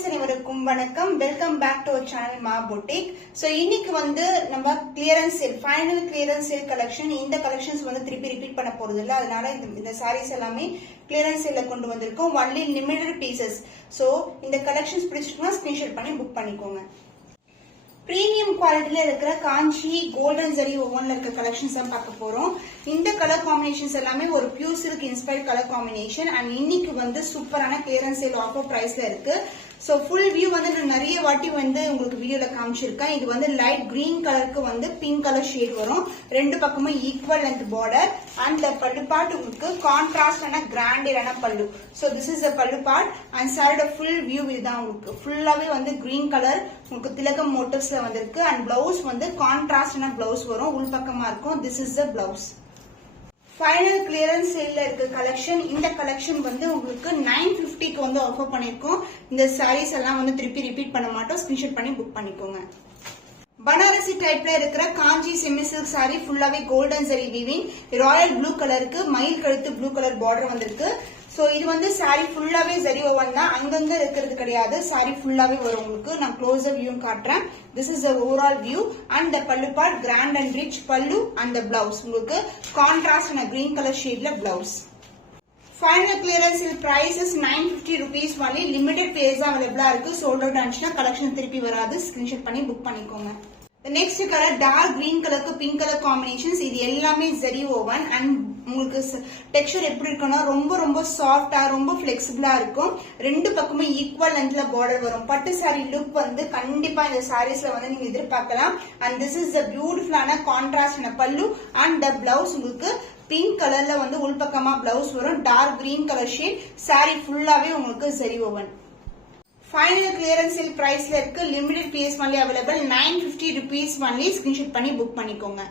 Friends அனைவருக்கும் வணக்கம். Welcome back to our channel Ma boutique. So இன்னைக்கு வந்து நம்ம clearance sale, final clearance sale collection. இந்த கலெக்ஷன்ஸ் வந்து திருப்பி ரிப்பீட் பண்ண போறது இல்லை, அதனால இந்த சாரீஸ் எல்லாமே கிளியரன்ஸ் சேல்ல கொண்டு வந்திருக்கோம். Only limited pieces. ஸோ இந்த கலெக்ஷன்ஸ் பிடிச்சிருக்குன்னா ஸ்கிரீன்ஷாட் பண்ணி புக் பண்ணிக்கோங்க. பிரீமியம் குவாலிட்டியில இருக்கிற காஞ்சி கோல்டன் ஜரி ஒவ்வொன்றில் இருக்க கலெக்ஷன்ஸ் தான் பார்க்க போறோம். இந்த கலர் காம்பினேஷன்ஸ் எல்லாமே ஒரு pure silk inspired colour combination. And இன்னைக்கு வந்து சூப்பரான கிளியரன்ஸ் சேல் ஆஃபர் பிரைஸ்ல இருக்கு. ஸோ ஃபுல் வியூ வந்து நான் நிறைய வாட்டி வந்து உங்களுக்கு வீடியோல காமிச்சிருக்கேன். இது வந்து லைட் கிரீன் கலருக்கு வந்து பிங்க் கலர் ஷேட் வரும். ரெண்டு பக்கமும் equal length border. And pallu part உங்களுக்கு கான்ட்ராஸ்டான கிராண்டியரான பல்லு. So this is the pallu part. And சாரோட ஃபுல் வியூ இதுதான். உங்களுக்கு ஃபுல்லாவே வந்து கிரீன் கலர் உங்களுக்கு திலகம் மோட்டிவ்ஸ்ல வந்திருக்கு. அண்ட் பிளவுஸ் வந்து கான்ட்ராஸ்டான பிளவுஸ் வரும், உள் பக்கமா இருக்கும். This is the blouse. Final clearance சேல்ல இருக்க கலெக்ஷன். இந்த கலெக்ஷன் வந்து உங்களுக்கு 950க்கு வந்து ஆஃபர் பண்ணிருக்கோம். இந்த சாரீஸ் எல்லாம் வந்து திருப்பி ரிப்பீட் பண்ண மாட்டோம். ஸ்கிரீன்ஷாட் பண்ணி புக் பண்ணிக்கோங்க. பனாரசி டைப்ல இருக்கிற காஞ்சி செமி சில்க் சாரி ஃபுல்லாவே golden zari weaving, Royal blue கலருக்கு மயில் கழுத்து ப்ளூ கலர் பார்டர் வந்திருக்கு. சோ இது வந்து சாரி ஃபுல்லாவே ஜரி ஓவன் தான், அங்கங்க இருக்கிறது கிடையாது. சாரி ஃபுல்லாவே வரும் உங்களுக்கு. நான் க்ளோஸர் வியூ காட்டுறேன். This is the overall view. And the pallu part grand and rich pallu. And the blouse உங்களுக்கு கான்ட்ராஸ்ட் கிரீன் கலர் ஷேட்ல blouse. Final clearance price is 950 rupees only. Limited piece அவைலபிளா இருக்கு. சோல்ட் அவுட் ஆனிச்சுன்னா கலெக்ஷன் திருப்பி வராது. Screenshot பண்ணி book பண்ணிக்கோங்க. Next colour dark green கலருக்கு pink colour combinations. இது எல்லாமே ஜரி ஓவன். அண்ட் உங்களுக்கு டெக்ஸ்சர் எப்படி இருக்குன்னா ரொம்ப ரொம்ப சாஃப்டா ரொம்ப பிளெக்சிபிளா இருக்கும். ரெண்டு பக்கமும் ஈக்குவல் லென்த்ல பார்டர் வரும். பட்டு சாரி லுக் வந்து கண்டிப்பா இந்த சாரீஸ்ல வந்து நீங்க எதிர்பார்க்கலாம். அண்ட் திஸ் இஸ் த பியூட்டிஃபுல்லான contrast pallu. And the blouse உங்களுக்கு பிங்க் கலர்ல வந்து உள்பக்கமா பிளவுஸ் வரும். Dark green colour shade. Sari ஃபுல்லாவே உங்களுக்கு zari woven. Final clearance sale பிரைஸ்ல இருக்கு. Limited piece only available. 950 rupees only. Screenshot பண்ணி புக் பண்ணிக்கோங்க.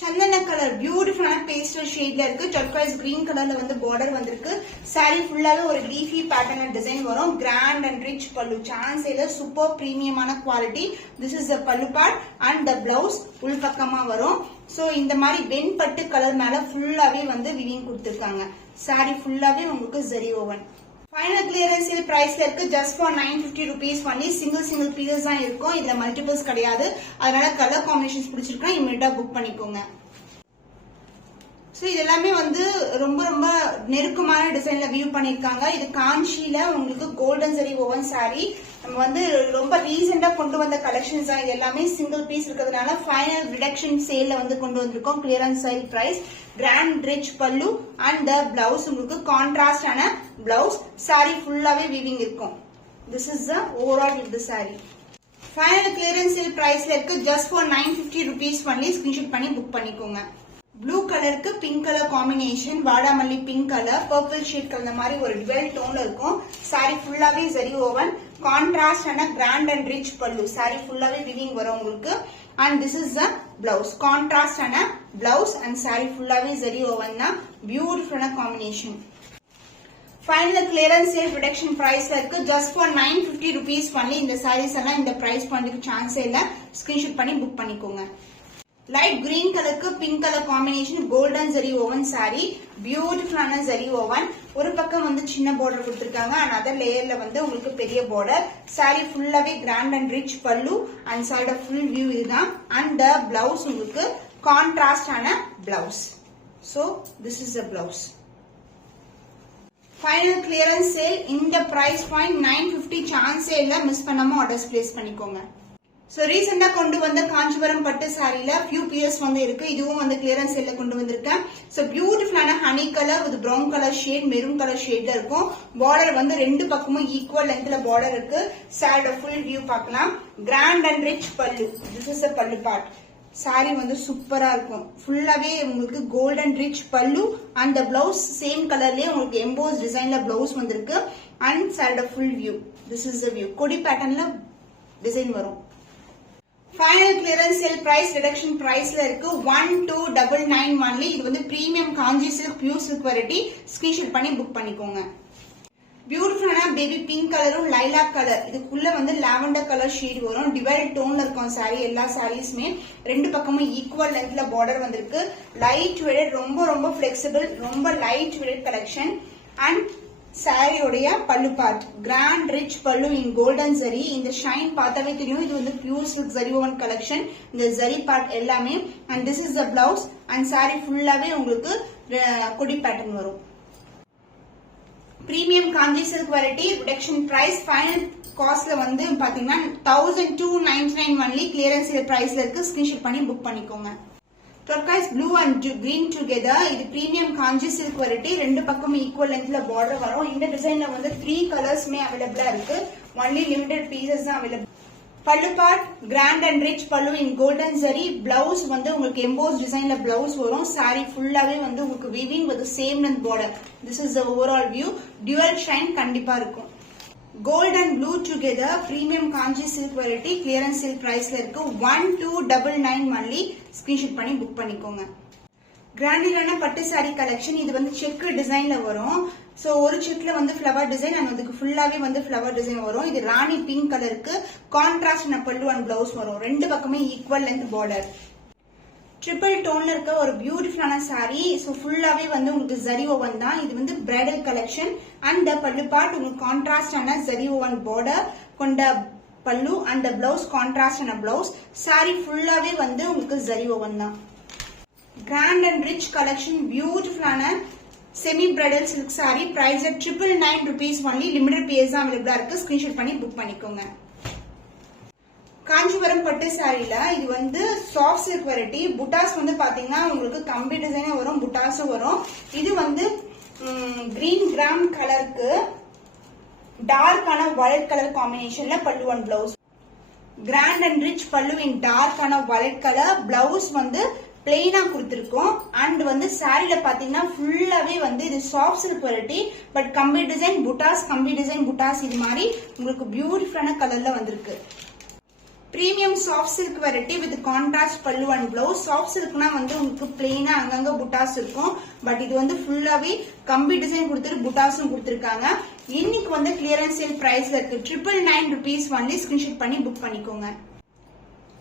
சந்தன கலர் பியூட்டிஃபுல்லான பேஸ்டல் ஷேட்ல இருக்கு. டர்க்வைஸ் கிரீன் கலர்ல வந்து பார்டர் வந்திருக்கு. சாரி ஃபுல்லாவே ஒரு லீஃபி பேட்டர்ன் டிசைன் வரும். Grand and rich pallu. சான்ஸேல சூப்பர் பிரீமியமான quality. This is the pallu part. And the blouse உள் பக்கமா வரும். சோ இந்த மாதிரி வெண்பட்டு கலர் மேல ஃபுல்லாவே வந்து விவிங் கொடுத்திருக்காங்க. சாரி ஃபுல்லாவே உங்களுக்கு zari woven. Final clearance sale பிரைஸ்ல இருக்கு. Just for 950 rupees only. Single pieces தான் இருக்கும். இதுல மல்டிபிள்ஸ் கிடையாது. அதனால கலர் காம்பினேஷன்ஸ் பிடிச்சிருக்கா இமிடியா புக் பண்ணிக்கோங்க. சோ இது எல்லாமே வந்து ரொம்ப ரொம்ப நெருக்கமான டிசைன்ல வியூ பண்ணிருக்காங்க. இது காஞ்சியில உங்களுக்கு கோல்டன் ஜரி ஓவன் சாரி. நம்ம வந்து ரொம்ப ரீசெண்டா கொண்டு வந்த கலெக்ஷன்ஸ் தான். இது எல்லாமே சிங்கிள் பீஸ் இருக்கிறதுனால ஃபைனல் ரிடக்ஷன் சேல்ல வந்து கொண்டு வந்திருக்கோம். Clearance sale price. Grand rich pallu. And the blouse உங்களுக்கு கான்ட்ராஸ்ட் ஆன பிளவுஸ். சாரி ஃபுல்லாவே வீவிங் இருக்கும். This is the overall with the sari. Final clearance sale பிரைஸ்ல இருக்கு. Just for 950 rupees only. Screenshot பண்ணி புக் பண்ணிக்கோங்க. ப்ளூ கலருக்கு பிங்க் கலர் காம்பினேஷன். வாடாமல்லி பிங்க் கலர், பர்பிள் ஷேட் கலந்த மாதிரி ஒரு டுவெல் டோன்ல இருக்கும். சாரி ஃபுல்லாவே ஜரி ஓவன். கான்ட்ராஸ்ட் ஆன கிராண்ட் அண்ட் ரிச் பல்லு. சாரி ஃபுல்லாவே விவிங் வரும் உங்களுக்கு. And this is the blouse. Contrast ஆன பிளவுஸ். அண்ட் சாரி ஃபுல்லாவே ஜரி ஓவன் தான். பியூட்டிஃபுல்லான combination. Final clearance sale reduction பிரைஸ்ல இருக்கு. Just for 950 rupees only. இந்த சாரீஸ் எல்லாம் இந்த பிரைஸ் பாயிண்ட்க்கு சான்ஸே இல்ல. ஸ்கிரீன்ஷாட் பண்ணி புக் பண்ணிக்கோங்க. லைட் கிரீன் கலருக்கு pink colour combination. Golden zari woven sari. பியூட்டிஃபுல்லான ஜரி ஓவன். ஒரு பக்கம் வந்து சின்ன பார்டர் கொடுத்திருக்காங்க. அண்ட் அதர் லேயர்ல வந்து உங்களுக்கு பெரிய பார்டர். சாரி ஃபுல்லாவே grand and rich pallu. And சாரியோட ஃபுல் வியூ இதுதான். அண்ட் த பிளவுஸ் உங்களுக்கு கான்ட்ராஸ்ட் ஆன blouse. So this is the blouse. Final clearance sale. இந்த பிரைஸ் பாயிண்ட் 950 சான்ஸே இல்ல. மிஸ் பண்ணாம ஆர்டர்ஸ் பிளேஸ் பண்ணிக்கோங்க. சோ ரீசெண்டா கொண்டு வந்த காஞ்சிபுரம் பட்டு சாரில ஃபியூ பீசஸ் வந்து இருக்கு. இதுவும் வந்து கிளியரன்ஸ் சேல்ல கொண்டு வந்திருக்கேன். சோ பியூட்டிஃபுல்லான honey colour with brown colour shade, maroon colour ஷேட்ல இருக்கும். பார்டர் வந்து ரெண்டு பக்கமும் ஈக்குவல் லென்த்ல பார்டர் இருக்கு. சாரியோட ஃபுல் வியூ பார்க்கலாம். Grand and rich pallu. This is the pallu part. Sari வந்து சூப்பரா இருக்கும். ஃபுல்லாவே உங்களுக்கு golden rich pallu. And blouse same கலர்லயே உங்களுக்கு எம்போஸ் டிசைன்ல பிளவுஸ் வந்திருக்கு. அண்ட் சாரியோட full view. This is the view. கொடி பேட்டர்ன்ல டிசைன் வரும். Final clearance sale price reduction பிரைஸ்ல இருக்கு. 1299 ஒன்லி. இது வந்து premium Kanchi silk pure silk variety. Screenshot பண்ணி புக் பண்ணிக்கோங்க. பியூட்டிஃபுல்லான பேபி பிங்க் கலரும் லைலாக் கலர். இதுக்குள்ள வந்து லாவெண்டர் கலர் ஷேட் வரும். டிவைட் டோன்ல இருக்கும் சாரி. எல்லா சாரீஸ்மே ரெண்டு பக்கமும் ஈக்குவல் லென்த்ல பார்டர் வந்திருக்கு. லைட் வெயிட், ரொம்ப ரொம்ப பிளெக்சிபிள், ரொம்ப லைட் வெயிட் கலெக்ஷன். அண்ட் சாரியோடைய பல்லு பார்ட் கிராண்ட் ரிச் பல்லு இன் கோல்டன் ஜரி. இந்த ஷைன் பார்த்தாவே தெரியும் இது வந்து pure silk zari woven collection. இந்த ஜரி பார்ட் எல்லாமே and this is the blouse and sari ஃபுல்லாவே உங்களுக்கு கொடி பேட்டர்ன் வரும். Premium Kanchi silk variety reduction price final காஸ்ட்ல வந்து பாத்தீங்கன்னா 1299 ஒன்லி கிளியரன்ஸ் பிரைஸ்ல இருக்கு. ஸ்கிரீன்ஷாட் பண்ணி புக் பண்ணிக்கோங்க. turquoise blue and green together. இது பிரீமியம் காஞ்சி சில்க் வெரைட்டி. ரெண்டு பக்கம் ஈக்குவல் லென்த்ல பார்டர் வரும். இந்த டிசைன்ல வந்து 3 கலர்ஸ்மே அவைலபிளா இருக்கு. ஒன்லி லிமிடெட் பீசஸ் தான் அவைலபிள். பல்லு part grand and rich pallu in golden zari. Blouse வந்து உங்களுக்கு எம்போஸ் டிசைன்ல பிளவுஸ் வரும். சாரி ஃபுல்லாவே வந்து உங்களுக்கு weaving with same length border. This is the overall view. Dual shine கண்டிப்பா இருக்கும். Gold and blue together premium Kanchi silk variety clearance silk பிரைஸ்ல இருக்கு. 1299 ஒன்லி. ஸ்கிரீன்ஷாட் பண்ணி புக் பண்ணிக்கோங்க. கிராண்டிலான பட்டு சாரி கலெக்ஷன். இது வந்து செக் டிசைன்ல வரும். சோ ஒரு செக்ல வந்து ஃபிளவர் டிசைன் அண்ட் அதுக்கு ஃபுல்லாவே வந்து ஃபிளவர் டிசைன் வரும். இது ராணி பிங்க் கலருக்கு கான்ட்ராஸ்ட் பல்லு அண்ட் பிளவுஸ் வரும். ரெண்டு பக்கமே ஈக்குவல் லென்த் பார்டர். ட்ரிபிள் டோன்ல இருக்க ஒரு பியூட்டிஃபுல்லான சாரி. சோ ஃபுல்லாவே வந்து உங்களுக்கு ஜரி ஓவன் தான். இது வந்து bridal collection and pallu part உங்களுக்கு கான்ட்ராஸ்டான ஜரி ஓவன் பார்டர் கொண்ட பல்லு அண்ட் பிளவுஸ் கான்ட்ராஸ்டான பிளவுஸ். சாரி ஃபுல்லாவே வந்து உங்களுக்கு ஜரி ஓவன் தான். கிராண்ட் அண்ட் ரிச் கலெக்ஷன் பியூட்டிஃபுல்லான semi bridal silk sari. Price 999 rupees only. Limited piece தான் அவைலபிளா இருக்கு. ஸ்கிரீன்ஷாட் பண்ணி புக் பண்ணிக்கோங்க. காஞ்சிபுரம் பட்டு சாரியில இது வந்து சாஃப்ட் சில்க் வெரைட்டி. புட்டாஸ் வந்து பாத்தீங்கன்னா உங்களுக்கு கம்பி டிசைனே வரும், புட்டாஸும் வரும். இது வந்து கிரீன் கிராம் கலருக்கு டார்க்கான வயலட் கலர் காம்பினேஷன்ல pallu and blouse. Grand and rich pallu in டார்க்கான வயலட் கலர். பிளவுஸ் வந்து பிளெயினா கொடுத்திருக்கோம். அண்ட் வந்து சாரில பாத்தீங்கன்னா ஃபுல்லாவே வந்து இது சாஃப்ட் சில்க் வெரைட்டி. பட் கம்பி டிசைன் புட்டாஸ், கம்பி டிசைன் புட்டாஸ் இது மாதிரி உங்களுக்கு பியூட்டிஃபுல்லான கலர்ல வந்திருக்கு. Premium soft silk variety with contrast pallu and blouse. Soft சில்க்னா வந்து உங்களுக்கு பிளெயினா அங்கங்க புட்டாஸ் இருக்கும். பட் இது வந்து ஃபுல்லாவே கம்பி டிசைன் கொடுத்துட்டு புட்டாஸும் கொடுத்திருக்காங்க. இன்னைக்கு வந்து கிளியரன்ஸ் சேல் பிரைஸ்ல இருக்கு. 999 rupees ஒன்லி. ஸ்கிரீன்ஷாட் பண்ணி புக் பண்ணிக்கோங்க.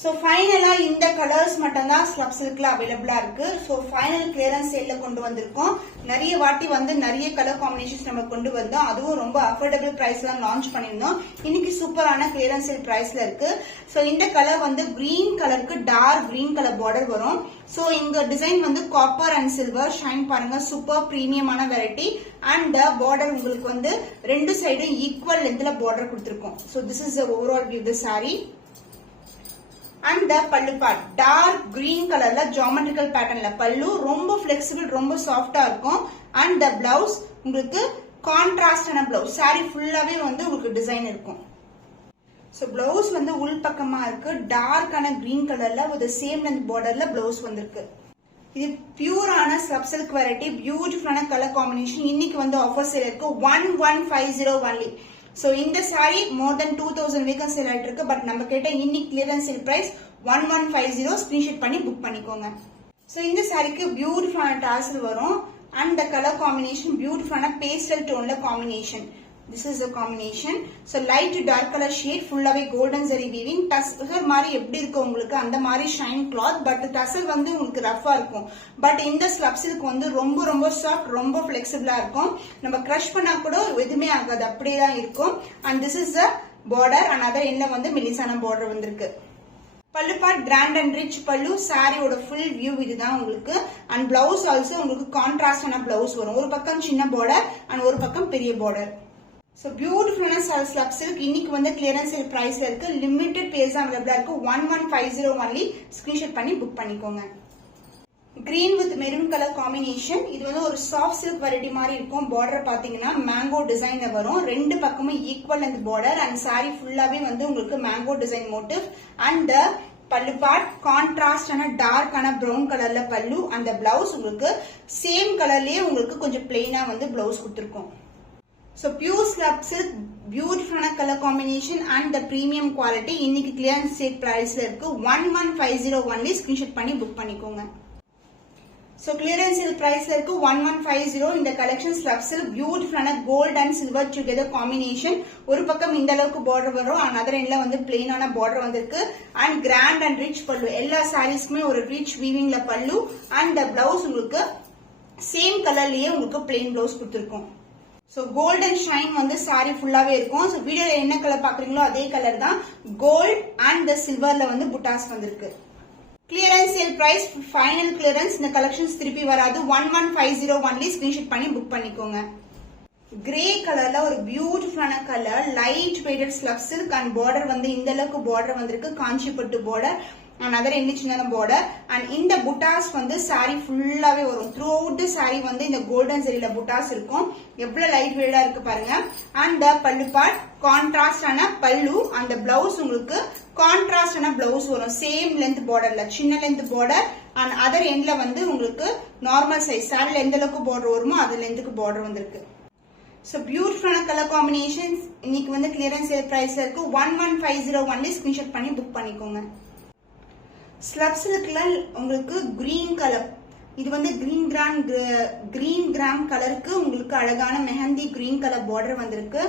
சோ ஃபைனலா இந்த கலர்ஸ் மட்டும் தான் ஸ்லப் சில்க்ல அவைலபிளா இருக்கு. சோ ஃபைனல் கிளியரன்ஸ் சேல்ல கொண்டு வந்திருக்கோம். நிறைய வாட்டி வந்து நிறைய கலர் காம்பினேஷன்ஸ் நம்ம கொண்டு வந்தோம். அதுவும் ரொம்ப அஃபோர்டபிள் பிரைஸ்ல லான்ச் பண்ணிருந்தோம். இன்னைக்கு சூப்பரான கிளியரன்ஸ் சேல் பிரைஸ்ல இருக்கு. சோ இந்த கலர் வந்து கிரீன் கலருக்கு டார்க் கிரீன் கலர் பார்டர் வரும். சோ இந்த டிசைன் வந்து காப்பர் அண்ட் சில்வர் ஷைன் பாருங்க. சூப்பர் பிரீமியமான வெரைட்டி. அண்ட் பார்டர் உங்களுக்கு வந்து ரெண்டு சைடும் ஈக்குவல் லென்த்ல பார்டர் கொடுத்திருக்கோம். So this is the overall view the sari. And the pallu part dark green கலர்ல ஜியோமெட்ரிக்கல் பேட்டர்ன்ல பல்லு. ரொம்ப பிளெக்சிபிள், ரொம்ப சாஃப்டா இருக்கும். அண்ட் த பிளவுஸ் உங்களுக்கு கான்ட்ராஸ்டான பிளவுஸ். சாரி ஃபுல்லாவே வந்து உங்களுக்கு டிசைன் இருக்கும். சோ பிளவுஸ் வந்து உள் பக்கமா இருக்கு. டார்க்கான கிரீன் கலர்ல ஒரு சேம் லென்த் பார்டர்ல பிளவுஸ் வந்திருக்கு. இது பியூரான ஸ்லப் சில்க் வெரைட்டி. பியூட்டிஃபுல்லான கலர் காம்பினேஷன். இன்னைக்கு வந்து ஆஃபர் சேல் இருக்கு. 1150 ஒன்லி. சோ இந்த சாரி மோர் தென் 2000 வீக்கம் சேல் ஆயிட்டு இருக்கு. பட் நம்ம கேட்ட இன்னைக்கு கிளியரன்ஸ் சேல் பிரைஸ் 1150. ஸ்கிரீன்ஷாட் பண்ணி புக் பண்ணிக்கோங்க. சோ இந்த சாரிக்கு பியூட்டிஃபுல்லான டாசல் வரும். அண்ட் த கலர் காம்பினேஷன் பியூட்டிஃபுல்லான பேஸ்டல் டோன்ல combination. This is the combination. So light to dark color shade ஃபுல்லாவே golden zari weaving. டசல் மாதிரி எப்படி இருக்கு உங்களுக்கு அந்த மாதிரி ஷைன் கிளாத். பட் டசல் வந்து உங்களுக்கு ரஃபா இருக்கும். பட் இந்த ஸ்லப் சில்க் வந்து ரொம்ப ரொம்ப சாஃப்ட், ரொம்ப பிளெக்சிபிளா இருக்கும். நம்ம கிரஷ் பண்ணா கூட எதுவுமே ஆகாது, அப்படியே தான் இருக்கும். And this is the border. And other எண்ட்ல வந்து மெலிசான பார்டர் வந்திருக்கு. பல்லு பார்ட் கிராண்ட் அண்ட் ரிச் பல்லு. சாரியோட ஃபுல் வியூ இதுதான் உங்களுக்கு. அண்ட் பிளவுஸ் ஆல்சோ உங்களுக்கு கான்ட்ராஸ்டான பிளவுஸ் வரும். ஒரு பக்கம் சின்ன பார்டர் அண்ட் ஒரு பக்கம் பெரிய பார்டர். சோ பியூட்டிஃபுல்லான ஸ்லப் சில்க் இன்னைக்கு வந்து கிளியரன்ஸ் சேல் பிரைஸ்ல இருக்கு. லிமிடெட் பேஸ் அவைலபிளா இருக்கு. 1150 ஒன்லி. ஸ்கிரீன்ஷாட் பண்ணி புக் பண்ணிக்கோங்க. Green with maroon colour combination. இது வந்து ஒரு சாஃப்ட் சில்க் வெரைட்டி மாதிரி இருக்கும். பார்டர் பாத்தீங்கன்னா மேங்கோ டிசைன்ல வரும். ரெண்டு பக்கமும் ஈக்குவல் அந்த பார்டர். அண்ட் சாரி ஃபுல்லாவே வந்து உங்களுக்கு mango design motive. And pallu part கான்ட்ராஸ்டான டார்க்கான brown கலர்ல பல்லு. அந்த பிளவுஸ் உங்களுக்கு சேம் கலர்லயே உங்களுக்கு கொஞ்சம் பிளெயினா வந்து பிளவுஸ் கொடுத்திருக்கும். So pure slab silk, beautiful color combination and the premium quality. இன்னைக்கு clearance sale priceல இருக்கு. 1150 only. screenshot பண்ணி book பண்ணிக்கோங்க. So clearance sale priceல இருக்கு 1150. இந்த collection slab silk beautiful gold and silver together combination. ஒரு பக்கம் இந்த அளவுக்கு border வரும். another endல வந்து plain ஆன border வந்திருக்கு. and grand and rich பல்லு. எல்லா sareesக்குமே ஒரு rich weavingல பல்லு. and the blouse உங்களுக்கு same colorலயே உங்களுக்கு plain blouse கொடுத்திருக்கும். ஸோ கோல்டன் ஷைன் வந்து saree ஃபுல்லாவே இருக்கும். ஸோ வீடியோல என்ன கலர் பாக்குறீங்களோ அதே கலர் தான். கோல்ட் அண்ட் த சில்வர்ல வந்து புட்டாஸ் வந்திருக்கு. Clearance sale price final clearance. இந்த கலெக்ஷன்ஸ் திருப்பி வராது. 1150 ஒன்லி. ஸ்கிரீன்ஷாட் பண்ணி புக் பண்ணிக்கோங்க. கிரே கலர்ல ஒரு பியூட்டிஃபுல்லான colour, light weighted slub silk and border வந்து இந்த அளவுக்கு பார்டர் வந்திருக்கு. காஞ்சிப்பட்டு பார்டர் அண்ட் அதர் இன்னும் சின்ன பார்டர். அண்ட் இந்த புட்டாஸ் வந்து saree ஃபுல்லாவே வரும். த்ரூ அவுட் saree வந்து இந்த கோல்டன் ஜெரியில புட்டாஸ் இருக்கும். எவ்வளவு லைட் வெயிட்டா இருக்கு பாருங்க. அண்ட் பல்லு பார்ட் கான்ட்ராஸ்டான பல்லு. அந்த பிளவுஸ் உங்களுக்கு கான்ட்ராஸ்டான பிளவுஸ் வரும். சேம் லென்த் பார்டர்ல, சின்ன லென்த் பார்டர் அண்ட் அதர் எண்ட்ல வந்து உங்களுக்கு நார்மல் சைஸ் சாரில எந்த அளவுக்கு பார்டர் வருமோ அது லென்த்துக்கு பார்டர் வந்திருக்கு. So beautiful color combinations. இன்னைக்கு வந்து clearance sale price இருக்கு. 1150 ஒன்லி. ஸ்கிரீன்ஷாட் பண்ணி புக் பண்ணிக்கோங்க. ஸ்லப் சில்க்ல உங்களுக்கு கிரீன் கலர், இது வந்து கிரீன் கிராம் கலருக்கு உங்களுக்கு அழகான மெஹந்தி கிரீன் கலர் பார்டர் வந்திருக்கு.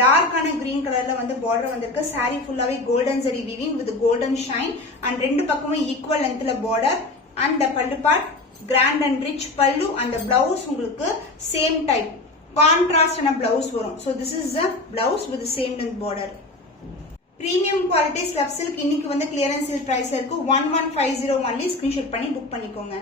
டார்க்கான கிரீன் கலர்ல வந்து பார்டர் வந்திருக்கு. saree ஃபுல்லாவே golden zari weaving with golden shine and ரெண்டு பக்கமும் ஈக்குவல் லென்த்ல border. And pallu part grand and rich பல்லு. அந்த பிளவுஸ் உங்களுக்கு சேம் டைப் கான்ட்ராஸ்டான பிளவுஸ் வரும். So this is the blouse with the same length border. Premium quality slab silk இன்னைக்கு வந்து clearance sale price இருக்கு. 1150 ஒன்லி. ஸ்கிரீன்ஷாட் பண்ணி புக் பண்ணிக்கோங்க.